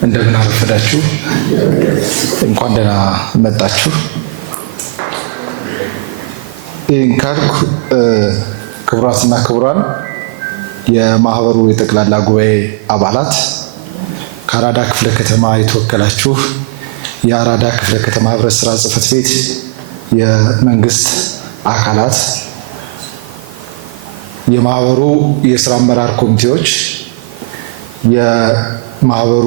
እንደምን አረፈዳችሁ። እንኳን ደህና መጣችሁ። ካልኩ ክቡራትና ክቡራን የማህበሩ የጠቅላላ ጉባኤ አባላት፣ ከአራዳ ክፍለ ከተማ የተወከላችሁ የአራዳ ክፍለ ከተማ ህብረት ስራ ጽሕፈት ቤት የመንግስት አካላት፣ የማህበሩ የስራ አመራር ኮሚቴዎች፣ የማህበሩ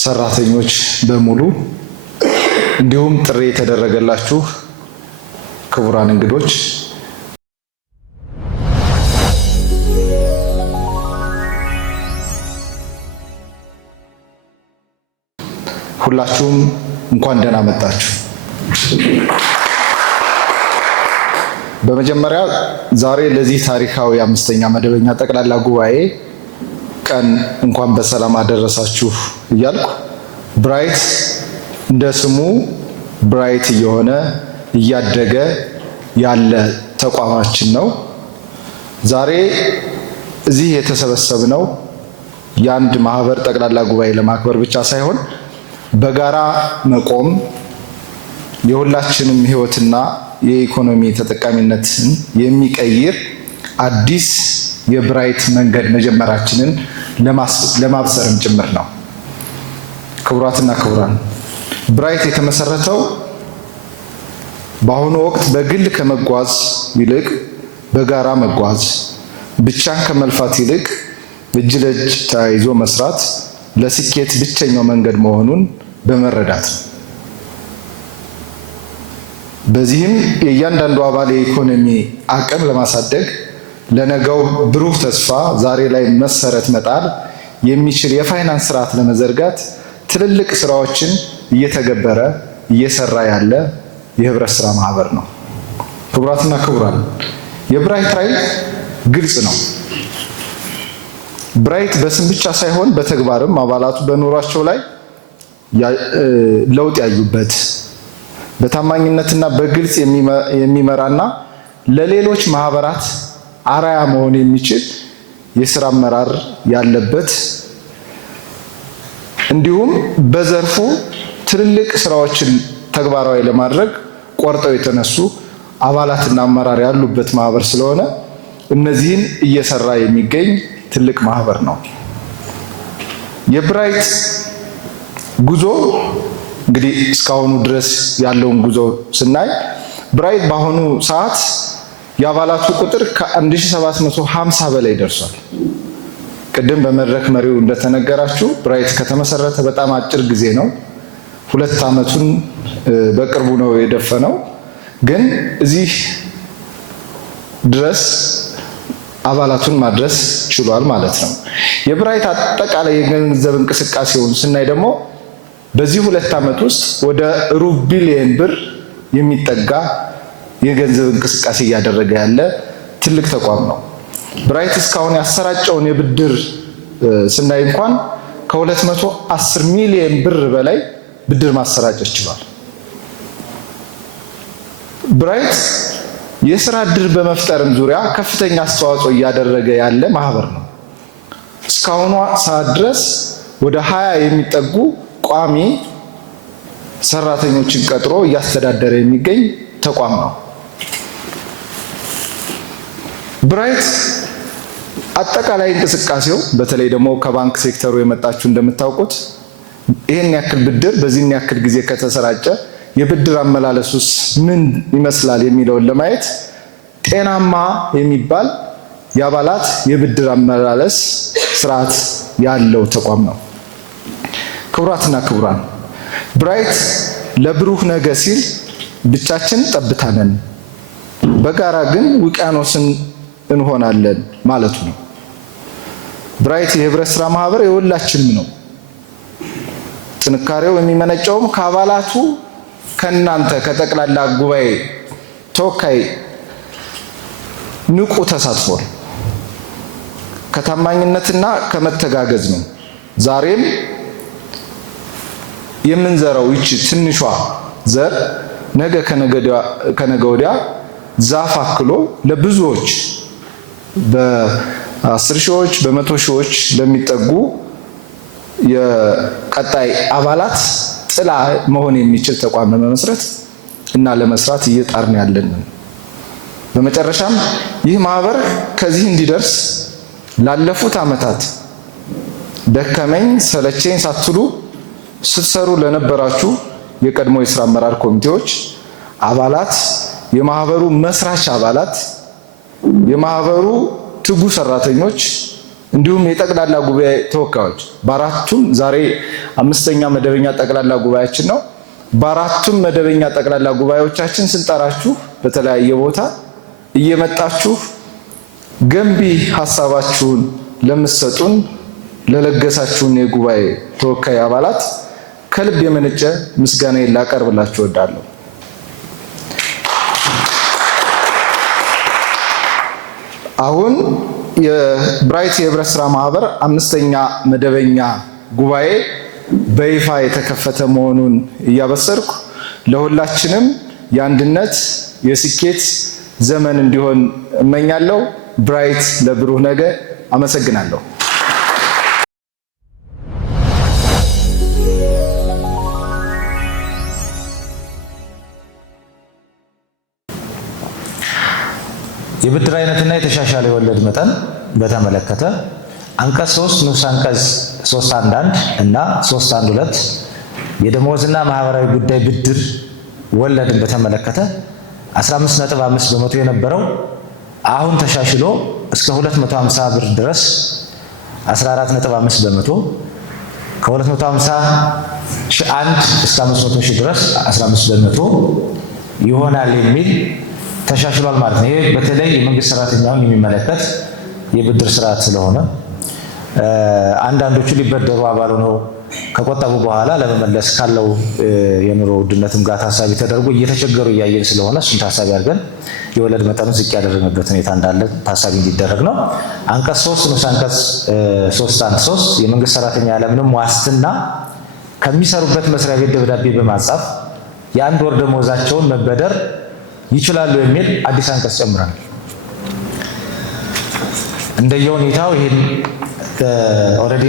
ሰራተኞች በሙሉ እንዲሁም ጥሪ የተደረገላችሁ ክቡራን እንግዶች ሁላችሁም እንኳን ደህና መጣችሁ። በመጀመሪያ ዛሬ ለዚህ ታሪካዊ አምስተኛ መደበኛ ጠቅላላ ጉባኤ ቀን እንኳን በሰላም አደረሳችሁ እያልኩ ብራይት እንደ ስሙ ብራይት እየሆነ እያደገ ያለ ተቋማችን ነው። ዛሬ እዚህ የተሰበሰብነው የአንድ ማህበር ጠቅላላ ጉባኤ ለማክበር ብቻ ሳይሆን በጋራ መቆም የሁላችንም ህይወትና የኢኮኖሚ ተጠቃሚነትን የሚቀይር አዲስ የብራይት መንገድ መጀመራችንን ለማብሰርም ጭምር ነው። ክቡራትና ክቡራን፣ ብራይት የተመሰረተው በአሁኑ ወቅት በግል ከመጓዝ ይልቅ በጋራ መጓዝ፣ ብቻን ከመልፋት ይልቅ እጅ ለእጅ ተያይዞ መስራት ለስኬት ብቸኛው መንገድ መሆኑን በመረዳት ነው። በዚህም የእያንዳንዱ አባል የኢኮኖሚ አቅም ለማሳደግ ለነገው ብሩህ ተስፋ ዛሬ ላይ መሰረት መጣል የሚችል የፋይናንስ ስርዓት ለመዘርጋት ትልልቅ ስራዎችን እየተገበረ እየሰራ ያለ የህብረት ስራ ማህበር ነው። ክቡራትና ክቡራን፣ የብራይት ራዕይ ግልጽ ነው። ብራይት በስም ብቻ ሳይሆን በተግባርም አባላቱ በኑሯቸው ላይ ለውጥ ያዩበት፣ በታማኝነትና በግልጽ የሚመራና ለሌሎች ማህበራት አርአያ መሆን የሚችል የስራ አመራር ያለበት እንዲሁም በዘርፉ ትልልቅ ስራዎችን ተግባራዊ ለማድረግ ቆርጠው የተነሱ አባላትና አመራር ያሉበት ማህበር ስለሆነ እነዚህን እየሰራ የሚገኝ ትልቅ ማህበር ነው። የብራይት ጉዞ እንግዲህ እስካሁኑ ድረስ ያለውን ጉዞ ስናይ ብራይት በአሁኑ ሰዓት የአባላቱ ቁጥር ከ1750 በላይ ደርሷል። ቅድም በመድረክ መሪው እንደተነገራችሁ ብራይት ከተመሰረተ በጣም አጭር ጊዜ ነው። 2 ዓመቱን በቅርቡ ነው የደፈነው። ግን እዚህ ድረስ አባላቱን ማድረስ ችሏል ማለት ነው። የብራይት አጠቃላይ የገንዘብ እንቅስቃሴውን ስናይ ደግሞ በዚህ 2 ዓመት ውስጥ ወደ ሩብ ቢሊዮን ብር የሚጠጋ የገንዘብ እንቅስቃሴ እያደረገ ያለ ትልቅ ተቋም ነው። ብራይት እስካሁን ያሰራጨውን የብድር ስናይ እንኳን ከ210 ሚሊዮን ብር በላይ ብድር ማሰራጨት ችሏል። ብራይት የስራ ዕድል በመፍጠርም ዙሪያ ከፍተኛ አስተዋጽኦ እያደረገ ያለ ማህበር ነው። እስካሁኗ ሰዓት ድረስ ወደ 20 የሚጠጉ ቋሚ ሰራተኞችን ቀጥሮ እያስተዳደረ የሚገኝ ተቋም ነው። ብራይት አጠቃላይ እንቅስቃሴው በተለይ ደግሞ ከባንክ ሴክተሩ የመጣችሁ እንደምታውቁት ይህን ያክል ብድር በዚህን ያክል ጊዜ ከተሰራጨ የብድር አመላለሱስ ምን ይመስላል የሚለውን ለማየት ጤናማ የሚባል የአባላት የብድር አመላለስ ስርዓት ያለው ተቋም ነው። ክቡራትና ክቡራን፣ ብራይት ለብሩህ ነገ ሲል ብቻችን ጠብታ ነን፣ በጋራ ግን ውቅያኖስን እንሆናለን ማለቱ ነው። ብራይት የህብረት ስራ ማህበር የሁላችንም ነው። ጥንካሬው የሚመነጨውም ከአባላቱ ከናንተ ከጠቅላላ ጉባኤ ተወካይ ንቁ ተሳትፎ ከታማኝነትና ከመተጋገዝ ነው። ዛሬም የምንዘራው ይቺ ትንሿ ዘር ነገ ከነገ ወዲያ ዛፍ አክሎ ለብዙዎች በ10 ሺዎች በ100 ሺዎች ለሚጠጉ የቀጣይ አባላት ጥላ መሆን የሚችል ተቋም ለመመስረት እና ለመስራት እየጣርን ያለን። በመጨረሻም ይህ ማህበር ከዚህ እንዲደርስ ላለፉት ዓመታት ደከመኝ ሰለቸኝ ሳትሉ ስትሰሩ ለነበራችሁ የቀድሞ የሥራ አመራር ኮሚቴዎች አባላት፣ የማህበሩ መስራች አባላት፣ የማህበሩ ትጉ ሰራተኞች እንዲሁም የጠቅላላ ጉባኤ ተወካዮች በአራቱም ዛሬ 5ኛ መደበኛ ጠቅላላ ጉባኤያችን ነው። በአራቱም መደበኛ ጠቅላላ ጉባኤዎቻችን ስንጠራችሁ በተለያየ ቦታ እየመጣችሁ ገንቢ ሐሳባችሁን ለምትሰጡን ለለገሳችሁን የጉባኤ ተወካይ አባላት ከልብ የመነጨ ምስጋናዬን ላቀርብላችሁ እወዳለሁ። አሁን የብራይት የህብረት ስራ ማህበር 5ኛ መደበኛ ጉባኤ በይፋ የተከፈተ መሆኑን እያበሰርኩ ለሁላችንም የአንድነት የስኬት ዘመን እንዲሆን እመኛለሁ። ብራይት ለብሩህ ነገ። አመሰግናለሁ። የብድር አይነትና የተሻሻለ የወለድ መጠን በተመለከተ አንቀጽ 3 ንዑስ አንቀጽ 311 እና 312 የደሞዝና ማህበራዊ ጉዳይ ብድር ወለድን በተመለከተ 15.5 በመቶ የነበረው አሁን ተሻሽሎ እስከ 250 ብር ድረስ 14.5 በመቶ፣ ከ250,001 እስከ 500,000 ድረስ 15 በመቶ ይሆናል የሚል ተሻሽሏል ማለት ነው። ይሄ በተለይ የመንግስት ሰራተኛውን የሚመለከት የብድር ስርዓት ስለሆነ አንዳንዶቹ ሊበደሩ አባል ሆነው ከቆጠቡ በኋላ ለመመለስ ካለው የኑሮ ውድነትም ጋር ታሳቢ ተደርጎ እየተቸገሩ እያየን ስለሆነ እሱን ታሳቢ አድርገን የወለድ መጠኑን ዝቅ ያደረግንበት ሁኔታ እንዳለ ታሳቢ እንዲደረግ ነው። አንቀጽ 3 ንዑስ አንቀጽ 313 የመንግስት ሰራተኛ ያለምንም ዋስትና ከሚሰሩበት መስሪያ ቤት ደብዳቤ በማጻፍ የአንድ ወር ደመወዛቸውን መበደር ይችላሉ የሚል አዲስ አንቀጽ ጨምረናል። እንደየሁኔታው ይሄን ኦልሬዲ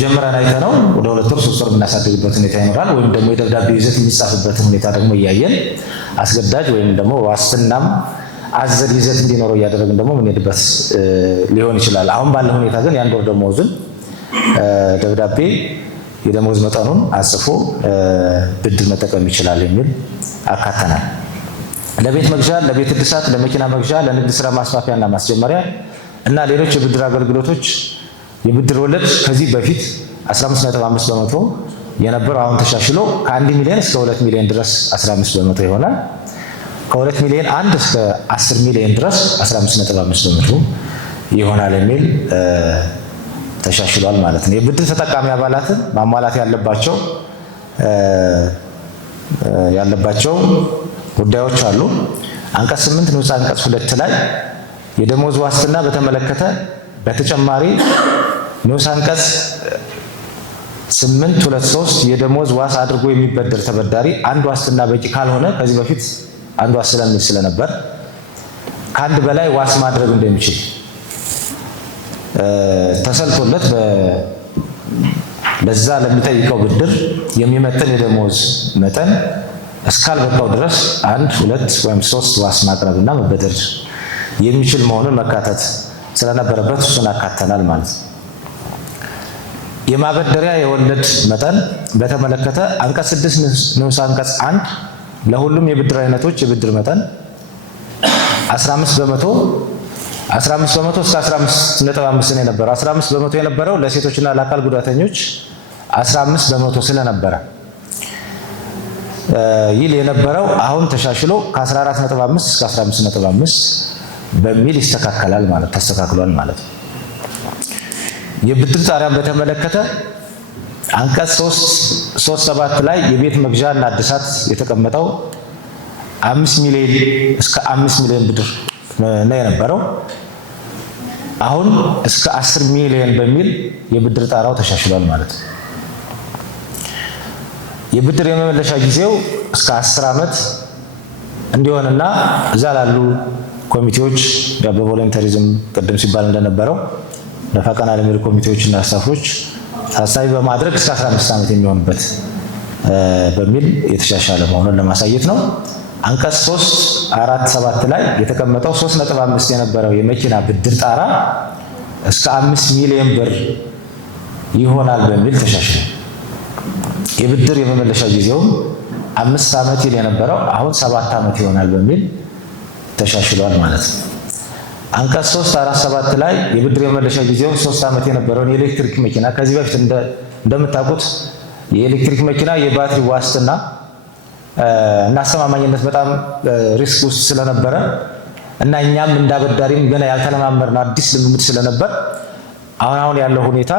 ጀምረን አይተነው ወደ 2 ወር 3 ወር የምናሳድግበት ሁኔታ ይኖራል። ወይም ደግሞ የደብዳቤው ይዘት የሚጻፍበትን ሁኔታ ደግሞ እያየን አስገዳጅ ወይም ደግሞ ዋስትናም አዘል ይዘት እንዲኖረው እያደረግን ደግሞ የምንሄድበት ሊሆን ይችላል። አሁን ባለው ሁኔታ ግን የአንድ ወር ደመወዝን ደብዳቤ የደመወዝ መጠኑን አጽፎ ብድር መጠቀም ይችላል የሚል አካተናል። ለቤት መግዣ፣ ለቤት እድሳት፣ ለመኪና መግዣ፣ ለንግድ ስራ ማስፋፊያና ማስጀመሪያ እና ሌሎች የብድር አገልግሎቶች የብድር ወለድ ከዚህ በፊት 15.5 በመቶ የነበረው አሁን ተሻሽሎ ከ1 ሚሊዮን እስከ 2 ሚሊዮን ድረስ 15 በመቶ ይሆናል። ከ2 ሚሊዮን 1 እስከ 10 ሚሊዮን ድረስ 15.5 በመቶ ይሆናል የሚል ተሻሽሏል ማለት ነው። የብድር ተጠቃሚ አባላትን ማሟላት ያለባቸው ጉዳዮች አሉ። አንቀጽ 8 ንዑስ አንቀጽ 2 ላይ የደሞዝ ዋስትና በተመለከተ በተጨማሪ ንዑስ አንቀጽ 823 የደሞዝ ዋስ አድርጎ የሚበደር ተበዳሪ አንድ ዋስትና በቂ ካልሆነ ከዚህ በፊት አንድ ዋስ ስለሚል ስለነበር ከአንድ በላይ ዋስ ማድረግ እንደሚችል ተሰልቶለት ለዛ ለሚጠይቀው ብድር የሚመጥን የደሞዝ መጠን እስካልበቃው ድረስ 1፣ 2 ወይም 3 ዋስ ማቅረብና መበደር የሚችል መሆኑን መካተት ስለነበረበት እሱን አካተናል ማለት ነው። የማበደሪያ የወለድ መጠን በተመለከተ አንቀጽ 6 ንዑስ አንቀጽ 1 ለሁሉም የብድር አይነቶች የብድር መጠን 15 በመቶ እስከ 15.5 ነው የነበረው። 15 በመቶ የነበረው ለሴቶችና ለአካል ጉዳተኞች 15 በመቶ ስለነበረ ይል የነበረው አሁን ተሻሽሎ ከ14.5 እስከ 15.5 በሚል ይስተካከላል ማለት ተስተካክሏል ማለት ነው። የብድር ጣሪያን በተመለከተ አንቀጽ 337 ላይ የቤት መግዣ እና እድሳት የተቀመጠው 5 ሚሊዮን እስከ 5 ሚሊዮን ብድር ነው የነበረው። አሁን እስከ 10 ሚሊዮን በሚል የብድር ጣራው ተሻሽሏል ማለት ነው። የብድር የመመለሻ ጊዜው እስከ 10 ዓመት እንዲሆንና እዛ ላሉ ኮሚቴዎች በቮለንተሪዝም ቅድም ሲባል እንደነበረው ለፈቀና ለሚሉ ኮሚቴዎችና ስታፎች ታሳቢ በማድረግ እስከ 15 ዓመት የሚሆንበት በሚል የተሻሻለ መሆኑን ለማሳየት ነው። አንቀጽ 3 4 7 ላይ የተቀመጠው 3.5 የነበረው የመኪና ብድር ጣራ እስከ 5 ሚሊዮን ብር ይሆናል በሚል ተሻሽሏል። የብድር የመመለሻ ጊዜውም 5 ዓመት የነበረው አሁን 7 ዓመት ይሆናል በሚል ተሻሽሏል ማለት ነው። አንቀጽ 3 4 7 ላይ የብድር የመመለሻ ጊዜው 3 ዓመት የነበረውን የኤሌክትሪክ መኪና ከዚህ በፊት እንደምታውቁት የኤሌክትሪክ መኪና የባትሪ ዋስትና እና አስተማማኝነት በጣም ሪስክ ውስጥ ስለነበረ እና እኛም እንዳበዳሪም ገና ያልተለማመርን አዲስ ልምምድ ስለነበር አሁን ያለው ሁኔታ